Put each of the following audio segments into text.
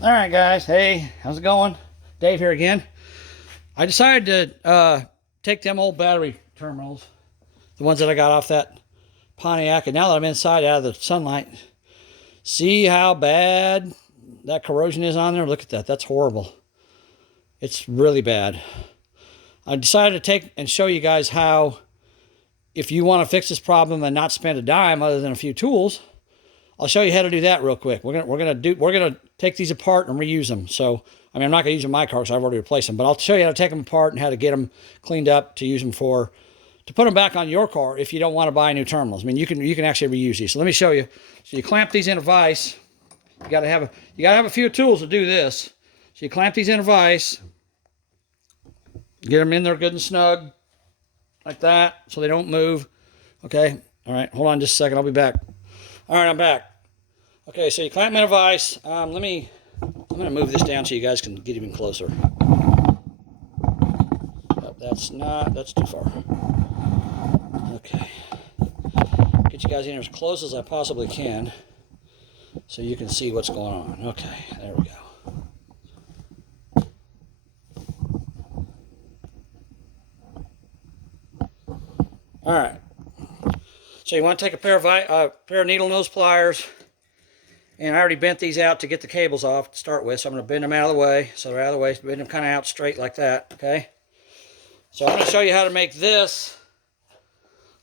All right, guys. Hey, how's it going? Dave here again. I decided to take them old battery terminals, the ones that I got off that Pontiac, and now that I'm inside out of the sunlight, see how bad that corrosion is on there? Look at that. That's horrible. It's really bad. I decided to take and show you guys how, if you want to fix this problem and not spend a dime other than a few tools, I'll show you how to do that real quick. We're gonna take these apart and reuse them. So I mean, I'm not gonna use them in my car because I've already replaced them, but I'll show you how to take them apart and how to get them cleaned up to use them to put them back on your car if you don't want to buy new terminals. I mean, you can actually reuse these. So let me show you. So you clamp these in a vise. You gotta have a few tools to do this. So you clamp these in a vise, get them in there good and snug, like that, so they don't move. Okay. All right. Hold on just a second. I'll be back. All right, I'm back. Okay, so you clamp them in a vise. I'm going to move this down so you guys can get even closer. That's too far. Okay. Get you guys in as close as I possibly can so you can see what's going on. Okay, there we go. All right. So you want to take a pair of needle nose pliers, and I already bent these out to get the cables off to start with, so I'm going to bend them out of the way, so they're out of the way, bend them kind of out straight like that, okay? So I'm going to show you how to make this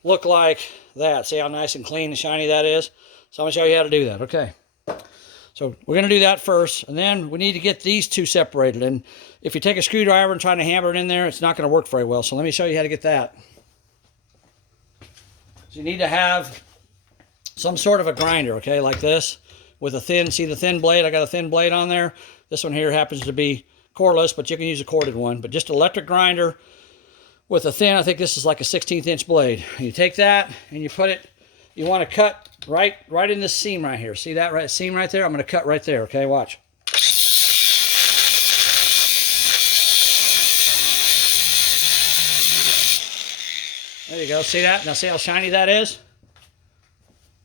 look like that. See how nice and clean and shiny that is? So I'm going to show you how to do that, okay? So we're going to do that first, and then we need to get these two separated, and if you take a screwdriver and try to hammer it in there, it's not going to work very well, so let me show you how to get that. So you need to have some sort of a grinder, okay, like this, with a thin, see the thin blade? I got a thin blade on there. This one here happens to be cordless, but you can use a corded one. But just electric grinder with a thin, I think this is like a 16th inch blade. You take that and you put it, you want to cut right in this seam right here. See that seam right there? I'm going to cut right there, okay, watch. There you go, see that? Now see how shiny that is?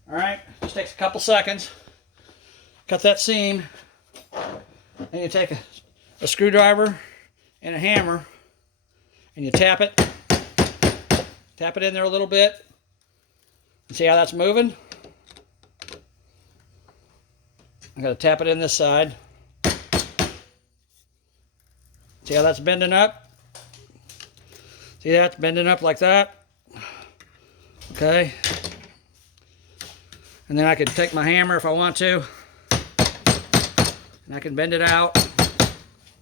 All right, just takes a couple seconds. Cut that seam, and you take a screwdriver and a hammer, and you tap it in there a little bit, and see how that's moving? I'm going to tap it in this side. See how that's bending up? See that's bending up like that? Okay. And then I can take my hammer if I want to, and I can bend it out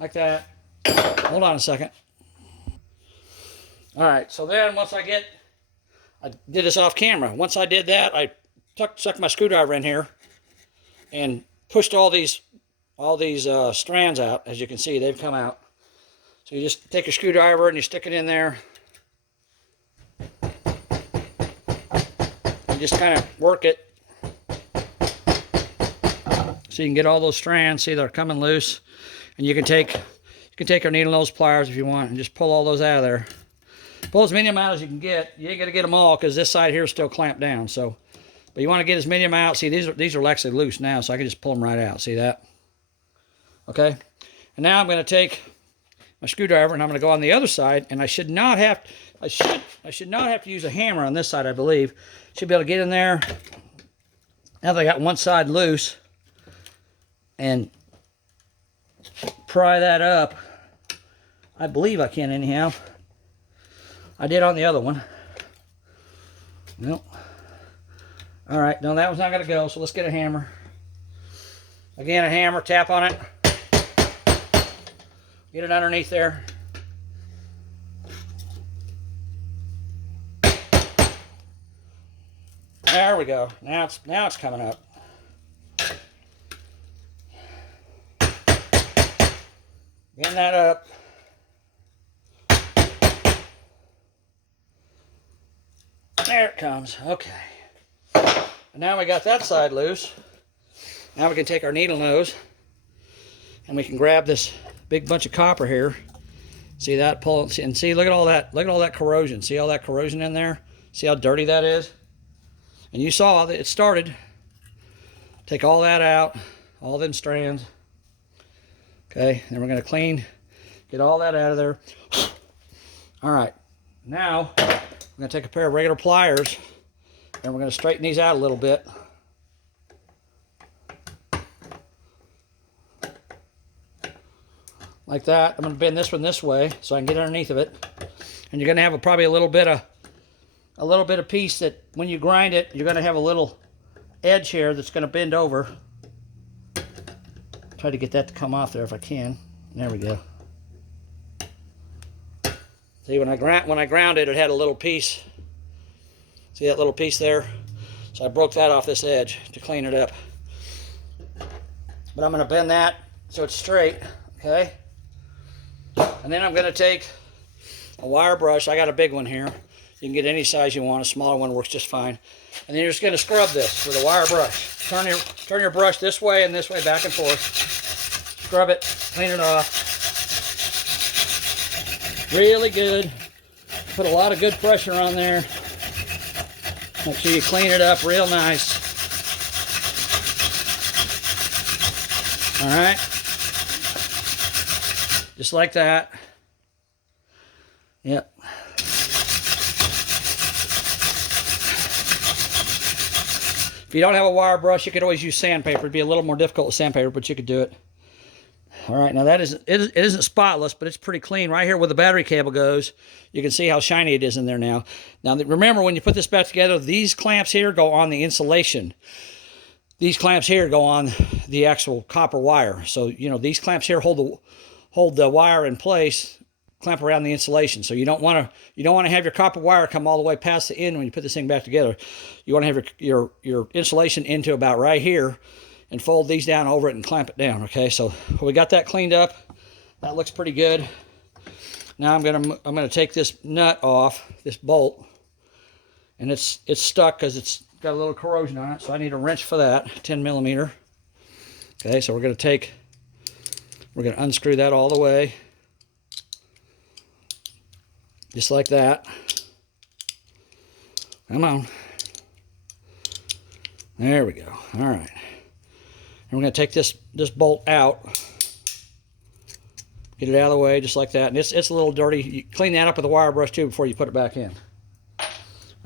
like that. Hold on a second. All right, so then once I did this off camera. Once I did that, I stuck my screwdriver in here and pushed all these strands out. As you can see, they've come out. So you just take a screwdriver and you stick it in there. And just kind of work it. So you can get all those strands. See, they're coming loose. And you can take our needle nose pliers if you want and just pull all those out of there. Pull as many of them out as you can get. You ain't got to get them all because this side here is still clamped down. So, but you want to get as many of them out. See, these are actually loose now, so I can just pull them right out. See that? Okay. And now I'm going to take my screwdriver and I'm going to go on the other side. And I should not have to use a hammer on this side, I believe. Should be able to get in there. Now that I got one side loose, and pry that up. I believe I can anyhow. I did on the other one. Nope. All right, no, that one's not going to go, so let's get a hammer. Again, a hammer, tap on it. Get it underneath there. There we go. Now it's coming up. Bend that up. There it comes. Okay. And now we got that side loose. Now we can take our needle nose and we can grab this big bunch of copper here. See that? Pull and see, look at all that corrosion. See all that corrosion in there? See how dirty that is? And you saw that it started. Take all that out, all them strands. Okay, then we're going to get all that out of there. All right, now I'm going to take a pair of regular pliers and we're going to straighten these out a little bit. Like that. I'm going to bend this one this way so I can get underneath of it. And you're going to have probably a little bit of piece that when you grind it, you're going to have a little edge here that's going to bend over. Try to get that to come off there if I can. There we go. See, when I ground it, it had a little piece. See that little piece there? So I broke that off this edge to clean it up. But I'm going to bend that so it's straight, okay? And then I'm going to take a wire brush. I got a big one here. You can get any size you want. A smaller one works just fine. And then you're just going to scrub this with a wire brush. Turn your brush this way and this way, back and forth. Scrub it, clean it off. Really good. Put a lot of good pressure on there. Make sure you clean it up real nice. All right. Just like that. Yep. If you don't have a wire brush, you could always use sandpaper. It'd be a little more difficult with sandpaper, but you could do it. All right, now it isn't spotless, but it's pretty clean. Right here where the battery cable goes, you can see how shiny it is in there now. Now, remember, when you put this back together, these clamps here go on the insulation. These clamps here go on the actual copper wire. So, you know, these clamps here hold the wire in place, clamp around the insulation. So you don't want to have your copper wire come all the way past the end when you put this thing back together. You want to have your insulation into about right here, and fold these down over it and clamp it down. Okay, so we got that cleaned up. That looks pretty good. Now I'm gonna take this nut off, this bolt, and it's stuck because it's got a little corrosion on it. So I need a wrench for that, 10 millimeter. Okay, so we're gonna unscrew that all the way, just like that. Come on. There we go. All right. And we're going to take this bolt out, get it out of the way just like that. And it's a little dirty. You clean that up with a wire brush too before you put it back in.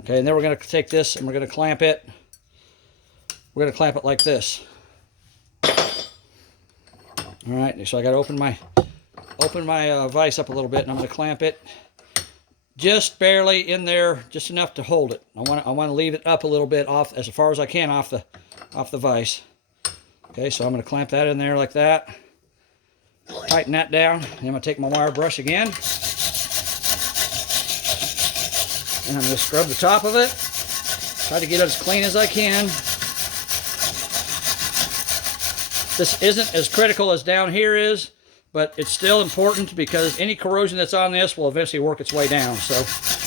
Okay, and then we're going to take this and we're going to clamp it. We're going to clamp it like this. All right, so I got to open my vise up a little bit, and I'm going to clamp it just barely in there, just enough to hold it. I want to leave it up a little bit off, as far as I can off the vise. Okay, so I'm going to clamp that in there like that. Tighten that down. And I'm going to take my wire brush again. And I'm going to scrub the top of it. Try to get it as clean as I can. This isn't as critical as down here is, but it's still important because any corrosion that's on this will eventually work its way down. So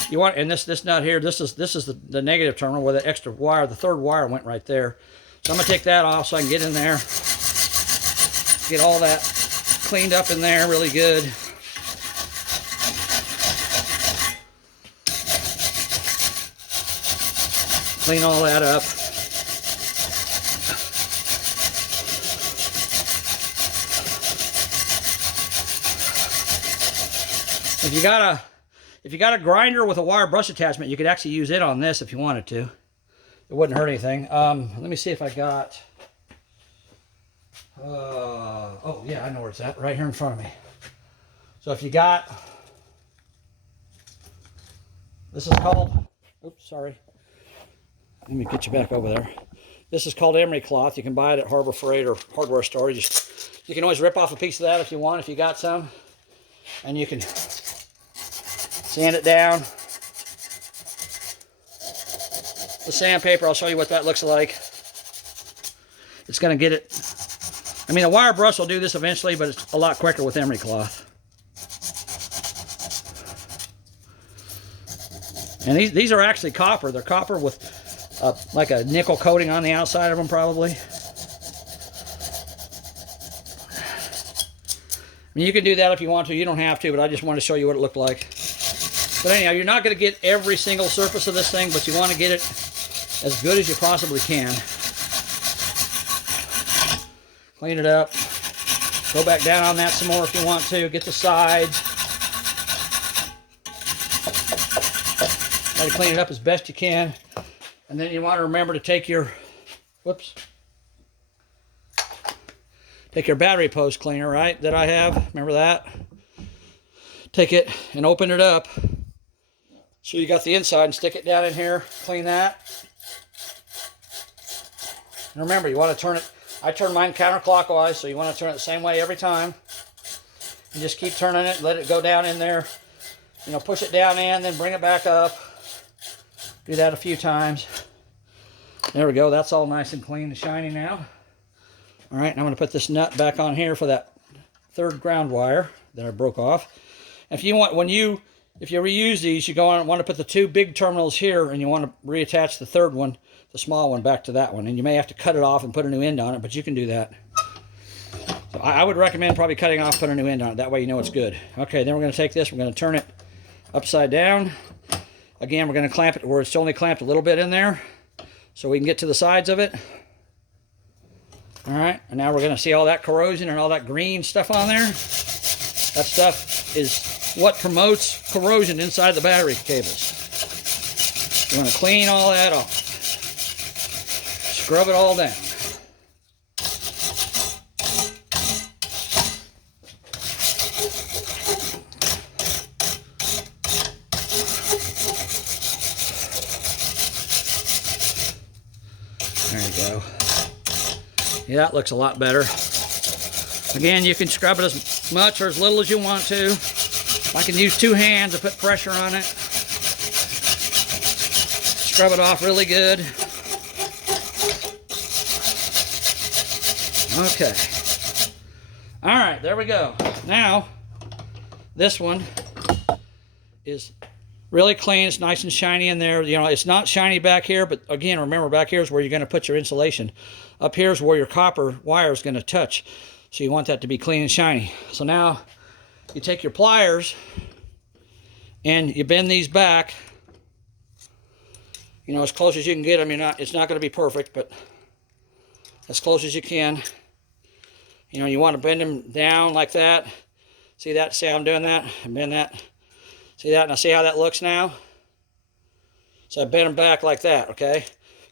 you want, and this nut here, this is the negative terminal where the extra wire, the third wire went right there. So I'm going to take that off so I can get in there, get all that cleaned up in there really good. Clean all that up. If you got a grinder with a wire brush attachment, you could actually use it on this if you wanted to. It wouldn't hurt anything. Let me see if I got... oh, yeah, I know where it's at. Right here in front of me. So if you got... This is called... Oops, sorry. Let me get you back over there. This is called emery cloth. You can buy it at Harbor Freight or hardware store. You can always rip off a piece of that if you want, if you got some. And you can sand it down. The sandpaper, I'll show you what that looks like. It's going to get it. I mean, a wire brush will do this eventually, but it's a lot quicker with emery cloth. And these are actually copper. They're copper with like a nickel coating on the outside of them, probably. I mean, you can do that if you want to. You don't have to, but I just want to show you what it looked like. But anyhow, you're not going to get every single surface of this thing, but you want to get it as good as you possibly can. Clean it up. Go back down on that some more if you want to. Get the sides. Try to clean it up as best you can. And then you want to remember to take your, take your battery post cleaner, right, that I have. Remember that? Take it and open it up. So you got the inside, and stick it down in here. Clean that. And remember, you want to turn it, I turn mine counterclockwise, so you want to turn it the same way every time. And just keep turning it, let it go down in there. You know, push it down in, then bring it back up. Do that a few times. There we go, that's all nice and clean and shiny now. All right, and I'm going to put this nut back on here for that third ground wire that I broke off. If you want, if you reuse these, you want to put the two big terminals here, and you want to reattach the third one, the small one, back to that one. And you may have to cut it off and put a new end on it, but you can do that. So I would recommend probably cutting off, put a new end on it. That way you know it's good. Okay, then we're going to take this, we're going to turn it upside down. Again, we're going to clamp it where it's only clamped a little bit in there, so we can get to the sides of it. All right, and now we're going to see all that corrosion and all that green stuff on there. That stuff is what promotes corrosion inside the battery cables. You want to clean all that off. Scrub it all down. There you go. Yeah, that looks a lot better. Again, you can scrub it as much or as little as you want to. I can use two hands to put pressure on it. Scrub it off really good. Okay. All right, there we go. Now, this one is really clean. It's nice and shiny in there. You know, it's not shiny back here, but again, remember, back here is where you're going to put your insulation. Up here is where your copper wire is going to touch. So you want that to be clean and shiny. So now you take your pliers and you bend these back, you know, as close as you can get them. It's not going to be perfect, but as close as you can. You know, you want to bend them down like that. See that? See how I'm doing that? And bend that. See that? Now see how that looks now? So I bend them back like that, okay?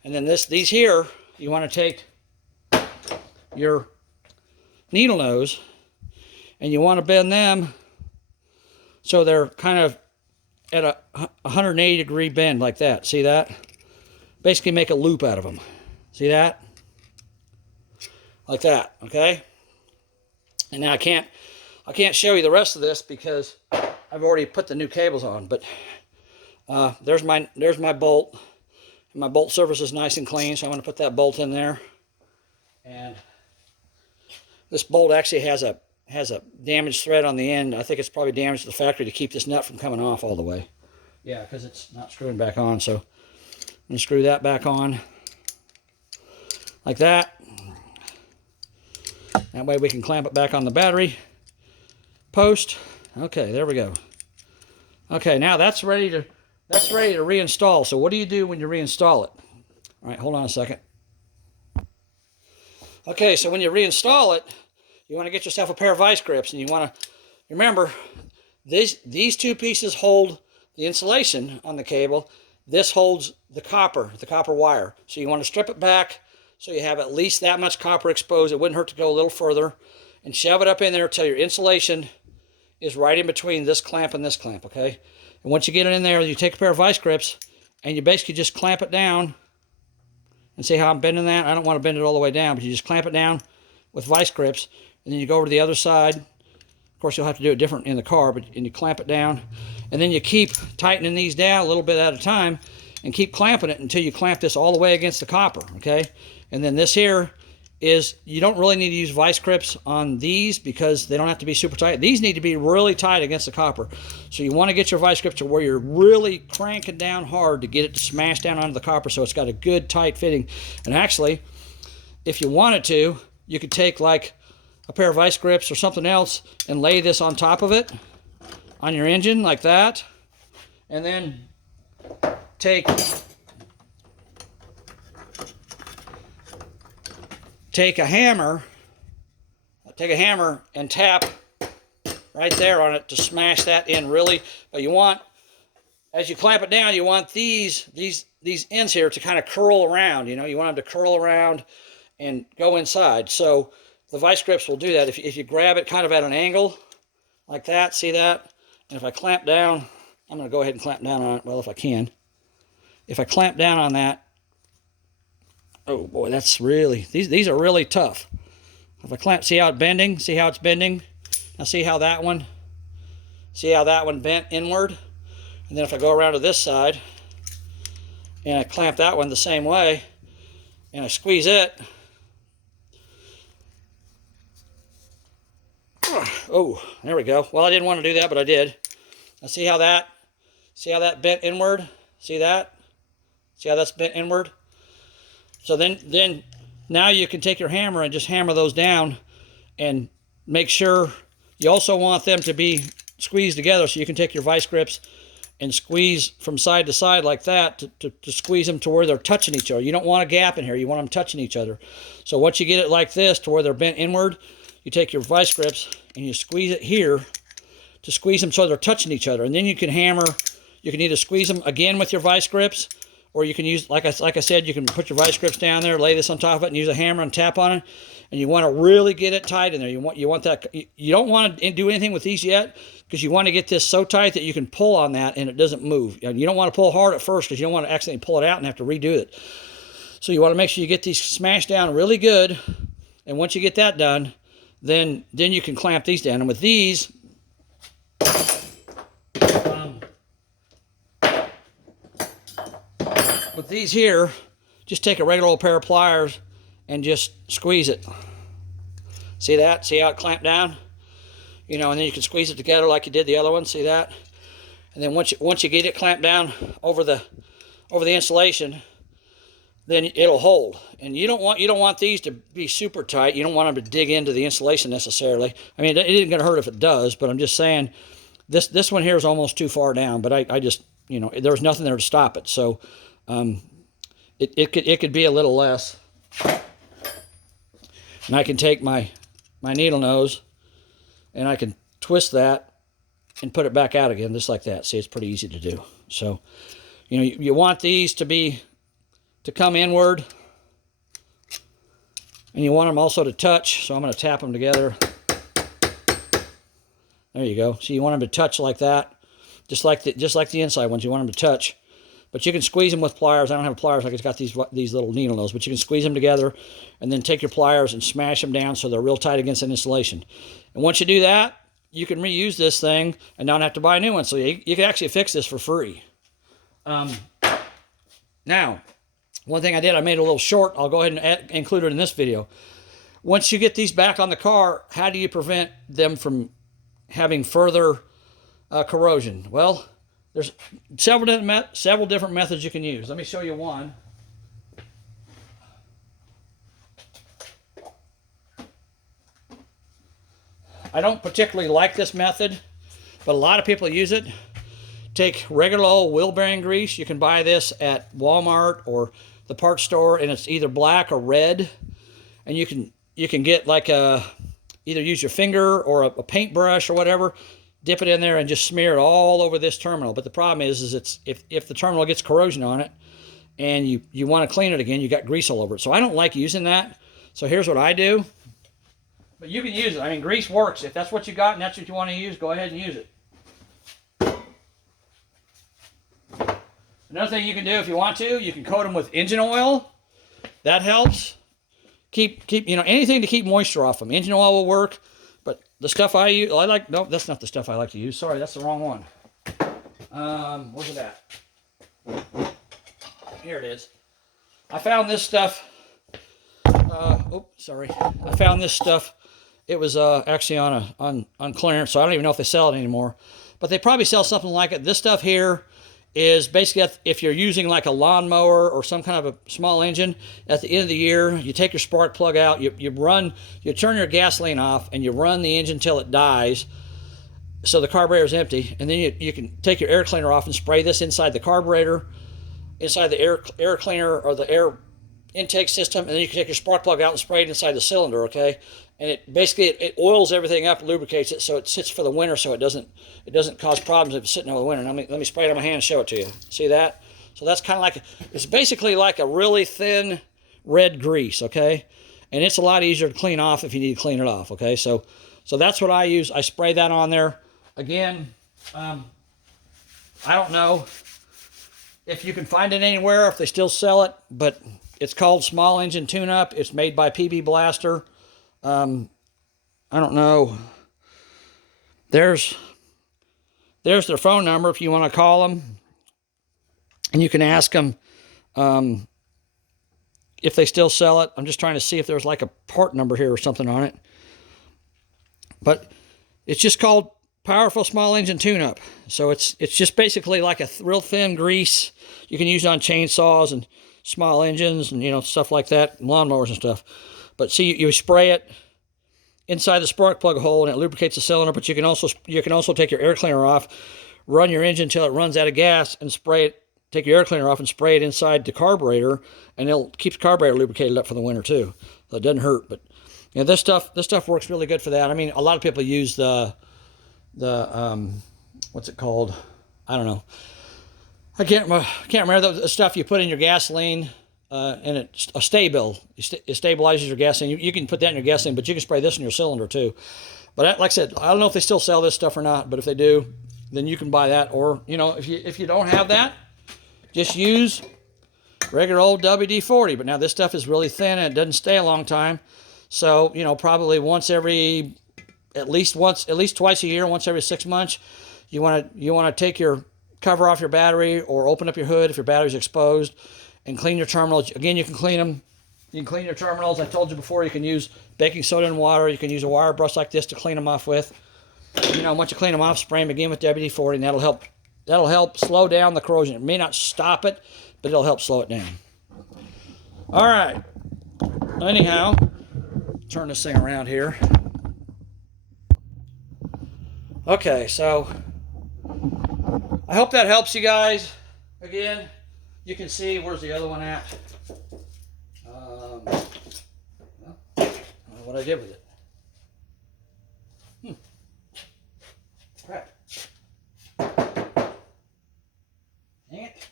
And then these here, you want to take your needle nose and you want to bend them so they're kind of at a 180 degree bend like that. See that? Basically make a loop out of them. See that? Like that, okay? And now I can't show you the rest of this because I've already put the new cables on, but there's my bolt. And my bolt surface is nice and clean, so I'm going to put that bolt in there. And this bolt actually has a damaged thread on the end. I think it's probably damaged to the factory to keep this nut from coming off all the way. Yeah, because it's not screwing back on. So I'm going to screw that back on like that. That way we can clamp it back on the battery post. Okay, there we go. Okay, now that's ready to reinstall. So what do you do when you reinstall it? All right, hold on a second. Okay, so when you reinstall it, you want to get yourself a pair of vice grips, and you want to remember these two pieces hold the insulation on the cable. This holds the copper wire. So you want to strip it back so you have at least that much copper exposed. It wouldn't hurt to go a little further, and shove it up in there until your insulation is right in between this clamp and this clamp, okay? And once you get it in there, you take a pair of vice grips and you basically just clamp it down. And see how I'm bending that? I don't want to bend it all the way down, but you just clamp it down with vice grips, and then you go over to the other side. Of course, you'll have to do it different in the car, and you clamp it down. And then you keep tightening these down a little bit at a time and keep clamping it until you clamp this all the way against the copper, okay? And then this here is, you don't really need to use vice grips on these because they don't have to be super tight. These need to be really tight against the copper. So you want to get your vice grips to where you're really cranking down hard to get it to smash down onto the copper so it's got a good tight fitting. And actually, if you wanted to, you could take like a pair of vice grips or something else and lay this on top of it on your engine like that. And then take a hammer, take a hammer and tap right there on it to smash that in really. But you want, as you clamp it down, you want these ends here to kind of curl around. You know, you want them to curl around and go inside. So the vice grips will do that. If you grab it kind of at an angle like that, see that? And if I clamp down, I'm going to go ahead and clamp down on it. Well, if I can. If I clamp down on that, oh boy, that's really, these are really tough. If I clamp, see how it's bending? See how it's bending? Now see how that one bent inward? And then if I go around to this side, and I clamp that one the same way, and I squeeze it, oh, there we go. Well, I didn't want to do that, but I did. Now see how that bent inward? See that? See how that's bent inward? So then now you can take your hammer and just hammer those down and make sure you also want them to be squeezed together, so you can take your vice grips and squeeze from side to side like that to squeeze them to where they're touching each other. You don't want a gap in here. You want them touching each other. So once you get it like this to where they're bent inward, you take your vice grips and you squeeze it here to squeeze them so they're touching each other. And then you can hammer. You can either squeeze them again with your vice grips, or you can use, like I said, you can put your vice grips down there, lay this on top of it, and use a hammer and tap on it. And you want to really get it tight in there. You want that. You don't want to do anything with these yet, because you want to get this so tight that you can pull on that and it doesn't move. And you don't want to pull hard at first, because you don't want to accidentally pull it out and have to redo it. So you want to make sure you get these smashed down really good. And once you get that done, then you can clamp these down. And with these, here, just take a regular old pair of pliers and just squeeze it. See that? See how it clamped down? You know, and then you can squeeze it together like you did the other one. See that? And then once you get it clamped down over the insulation, then it'll hold. And you don't want these to be super tight. You don't want them to dig into the insulation necessarily. I mean, it isn't going to hurt if it does, but I'm just saying this one here is almost too far down. But I just, you know, there's nothing there to stop it. So it could be a little less. And I can take my needle nose and I can twist that and put it back out again, just like that. See, it's pretty easy to do. So, you know, you want these to come inward, and you want them also to touch. So I'm going to tap them together. There you go. So you want them to touch like that, just like the inside ones. You want them to touch. But you can squeeze them with pliers. I don't have pliers. I just got these little needle nose. But you can squeeze them together and then take your pliers and smash them down so they're real tight against the insulation. And once you do that, you can reuse this thing and not have to buy a new one. So you can actually fix this for free. Now, one thing I did, I made a little short. I'll go ahead and include it in this video. Once you get these back on the car, how do you prevent them from having further corrosion? Well, there's several different methods you can use. Let me show you one. I don't particularly like this method, but a lot of people use it. Take regular old wheel bearing grease. You can buy this at Walmart or the parts store, and it's either black or red. And you can get like either use your finger or a paintbrush or whatever. Dip it in there and just smear it all over this terminal. But the problem is it's if the terminal gets corrosion on it and you want to clean it again, you got grease all over it. So I don't like using that. So here's what I do. But you can use it. I mean, grease works. If that's what you got and that's what you want to use, go ahead and use it. Another thing you can do if you want to, you can coat them with engine oil. That helps. Keep you know, anything to keep moisture off them. Engine oil will work. But the stuff I use, no, that's not the stuff I like to use. Sorry, that's the wrong one. Where's it at? Here it is. I found this stuff. I found this stuff. It was actually on clearance, so I don't even know if they sell it anymore. But they probably sell something like it. This stuff here is basically if you're using like a lawnmower or some kind of a small engine, at the end of the year, you take your spark plug out, you turn your gasoline off, and you run the engine till it dies, so the carburetor is empty, and then you can take your air cleaner off and spray this inside the carburetor, inside the air cleaner or the air intake system, and then you can take your spark plug out and spray it inside the cylinder, okay? And it basically it oils everything up, lubricates it, so it sits for the winter, so it doesn't cause problems if it's sitting over the winter. Let me spray it on my hand and show it to you. See that? So that's kind of like it's basically like a really thin red grease, okay? And it's a lot easier to clean off if you need to clean it off, okay? So that's what I use. I spray that on there. Again, I don't know if you can find it anywhere, if they still sell it, but it's called Small Engine Tune-Up. It's made by PB Blaster. I don't know. There's their phone number if you want to call them. And you can ask them if they still sell it. I'm just trying to see if there's like a part number here or something on it. But it's just called Powerful Small Engine Tune-Up. So it's just basically like a real thin grease. You can use it on chainsaws and small engines and, you know, stuff like that, and lawnmowers and stuff. But see, you spray it inside the spark plug hole and it lubricates the cylinder, but you can also take your air cleaner off, run your engine until it runs out of gas, and spray it. Take your air cleaner off and spray it inside the carburetor, and it'll keep the carburetor lubricated up for the winter too. So it doesn't hurt. But you know, this stuff works really good for that. I mean, a lot of people use the what's it called? I don't know. I can't remember the stuff you put in your gasoline, and it's a Sta-Bil. It stabilizes your gasoline. You can put that in your gasoline, but you can spray this in your cylinder too. But like I said, I don't know if they still sell this stuff or not. But if they do, then you can buy that. Or, you know, if you don't have that, just use regular old WD-40. But now this stuff is really thin and it doesn't stay a long time. So, you know, probably at least twice a year, once every 6 months, you want to take your cover off your battery or open up your hood if your battery's exposed and clean your terminals. Again, you can clean them. You can clean your terminals. I told you before, you can use baking soda and water. You can use a wire brush like this to clean them off with. You know, once you clean them off, spray them again with WD-40, and that'll help slow down the corrosion. It may not stop it, but it'll help slow it down. All right. Anyhow, turn this thing around here. Okay, so I hope that helps you guys. Again, you can see, where's the other one at? Well, I don't know what I did with it. Crap. Dang it.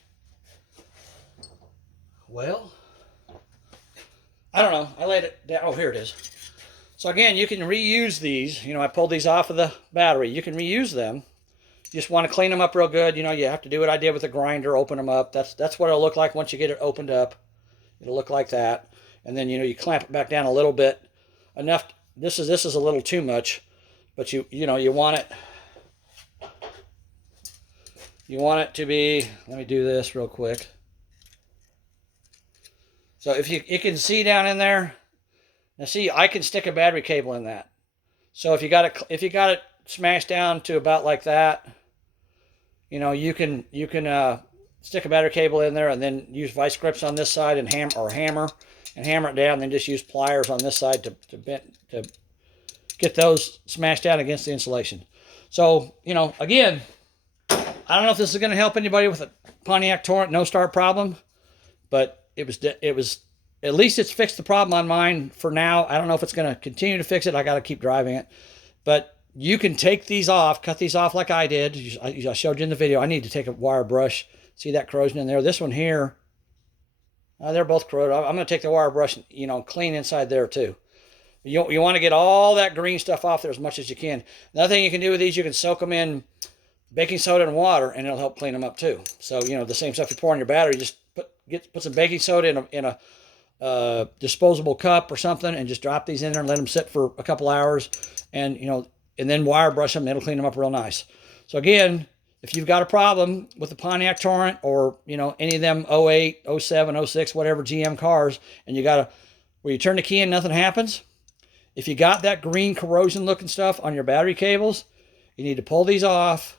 Well, I don't know. I laid it down. Oh, here it is. So again, you can reuse these. You know, I pulled these off of the battery. You can reuse them. You just want to clean them up real good. You know, you have to do what I did with the grinder, open them up. That's what it'll look like once you get it opened up. It'll look like that. And then, you know, you clamp it back down a little bit. Enough. This is a little too much, but you know, you want it to be, let me do this real quick. So if you can see down in there, now see, I can stick a battery cable in that. So if you got it smashed down to about like that, you know, you can stick a battery cable in there and then use vice grips on this side and hammer it down, and then just use pliers on this side to get those smashed down against the insulation. So, you know, again, I don't know if this is going to help anybody with a Pontiac Torrent no start problem, but it was at least it's fixed the problem on mine for now. I don't know if it's going to continue to fix it. I got to keep driving it. But you can take these off, cut these off like I did. I showed you in the video. I need to take a wire brush. See that corrosion in there? This one here, they're both corroded. I'm going to take the wire brush and, you know, clean inside there too. You want to get all that green stuff off there as much as you can. Another thing you can do with these, you can soak them in baking soda and water, and it'll help clean them up too. So, you know, the same stuff you pour in your battery, just put some baking soda in a disposable cup or something, and just drop these in there and let them sit for a couple hours, and, you know, and then wire brush them, and it'll clean them up real nice. So again, if you've got a problem with the Pontiac Torrent or, you know, any of them 08, 07, 06, whatever GM cars, and where you turn the key and nothing happens, if you got that green corrosion looking stuff on your battery cables, you need to pull these off,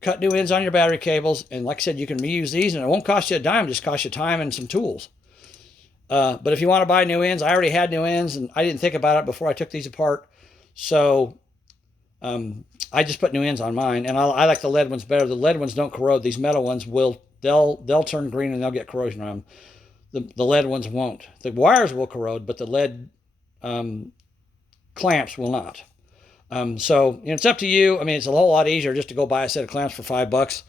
cut new ends on your battery cables, and like I said, you can reuse these, and it won't cost you a dime, just cost you time and some tools. But if you want to buy new ends, I already had new ends, and I didn't think about it before I took these apart. So I just put new ends on mine, and I like the lead ones better. The lead ones don't corrode. These metal ones they'll turn green and they'll get corrosion on them. The lead ones won't. The wires will corrode, but the lead clamps will not. So it's up to you. I mean, it's a whole lot easier just to go buy a set of clamps for $5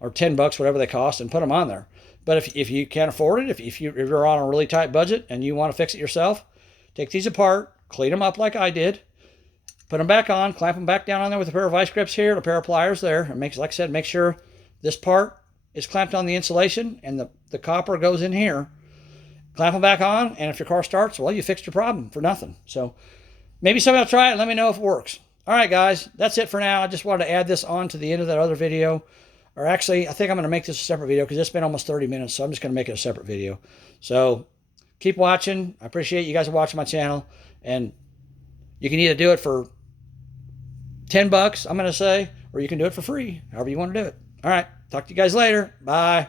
or $10, whatever they cost, and put them on there. But if you can't afford it, if you're on a really tight budget and you want to fix it yourself, take these apart, clean them up like I did, put them back on, clamp them back down on there with a pair of vice grips here and a pair of pliers there. And like I said, make sure this part is clamped on the insulation and the copper goes in here. Clamp them back on, and if your car starts, well, you fixed your problem for nothing. So maybe somebody will try it and let me know if it works. All right, guys, that's it for now. I just wanted to add this on to the end of that other video. Or actually, I think I'm going to make this a separate video because it's been almost 30 minutes, so I'm just going to make it a separate video. So keep watching. I appreciate you guys watching my channel. And you can either do it for $10, I'm going to say, or you can do it for free, however you want to do it. All right, talk to you guys later. Bye.